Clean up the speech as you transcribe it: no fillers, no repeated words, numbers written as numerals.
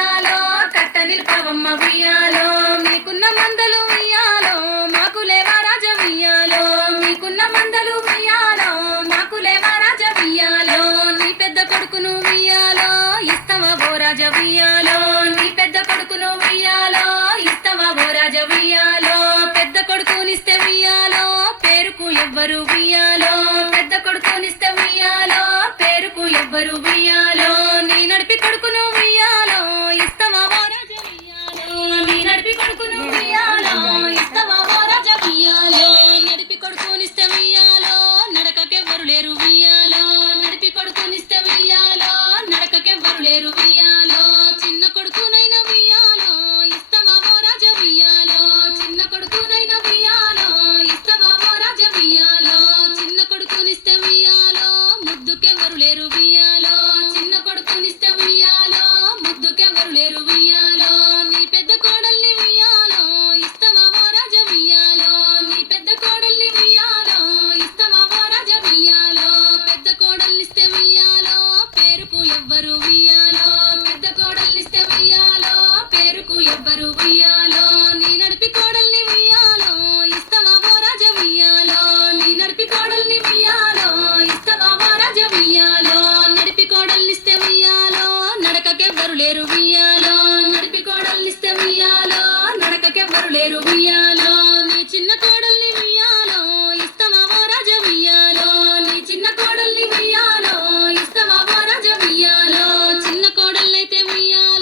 ఉయ్యాలో కట్ట నిల్పవమ్మ ఉయ్యాలో మీకున్న మందలు ఉయ్యాలో మాకులేవా రాజ ఉయ్యాలో మీకున్న మందలు ఉయ్యాలో మాకులేవా రాజ ఉయ్యాలో నీ పెద్ద కొడుకును ఉయ్యాలో ఇస్తవా ఓ రాజ ఉయ్యాలో నీ పెద్ద కొడుకును ఉయ్యాలో ఇస్తవా ఓ రాజ ఉయ్యాలో పెద్ద కొడుకునిస్తే ఉయ్యాలో పేరుకు ఎవ్వరు ఉయ్యాలో పెద్ద కొడుకునిస్తే ఉయ్యాలో పేరుకు ఎవ్వరు ఉయ్యాలో నీ నడిపి కొడుకును ఉయ్యాలో ఇస్తవా ఓ రాజ ఉయ్యాలో నీ నడిపి కొడుకును ఉయ్యాలో ఇస్తవా ఓ రాజ ఉయ్యాలో నడిపి కొడుకునిస్తే ఉయ్యాలో నడకకెవ్వరు లేరు ఉయ్యాలో నడిపి కొడుకునిస్తే ఉయ్యాలో నడకకెవ్వరు లేరు ఉయ్యాలో చిన్న కొడుకునైన ఉయ్యాలో ఇస్తవా ఓ రాజ ఉయ్యాలో చిన్న కొడుకునైన ఉయ్యాలో ఇస్తవా ఓ రాజ ఉయ్యాలో చిన్న కొడుకునిస్తే ఉయ్యాలో ముద్దుకెవ్వరు లేరు ఉయ్యాలో చిన్న కొడుకునిస్తే ఉయ్యాలో ముద్దుకెవ్వరు లేరు ఉయ్యాలో నీ పెద్ద కోడల్ని ఉయ్యాలో ఇస్తవా ఓ రాజ ఉయ్యాలో నీ పెద్ద కోడల్ని ఉయ్యాలో ఇస్తవా ఓ రాజ ఉయ్యాలో పెద్ద కోడల్నిస్తే ఉయ్యాలో పేరుకు ఎవ్వరు ఉయ్యాలో పెద్ద కోడల్నిస్తే ఉయ్యాలో పేరుకు ఎవ్వరు ఉయ్యాలో నీ నడిపి కోడల్ని ఉయ్యాలో ఇస్తవా ఓ రాజ ఉయ్యాలో నీ నడిపి కోడల్ని ఉయ్యాలో ఇస్తవా ఓ రాజ ఉయ్యాలో నడిపి కోడల్నిస్తే ఉయ్యాలో నడకకెవ్వరు లేరు ఉయ్యాలో నడిపి కోడల్నిస్తే ఉయ్యాలో నడకకెవ్వరు లేరు ఉయ్యాలో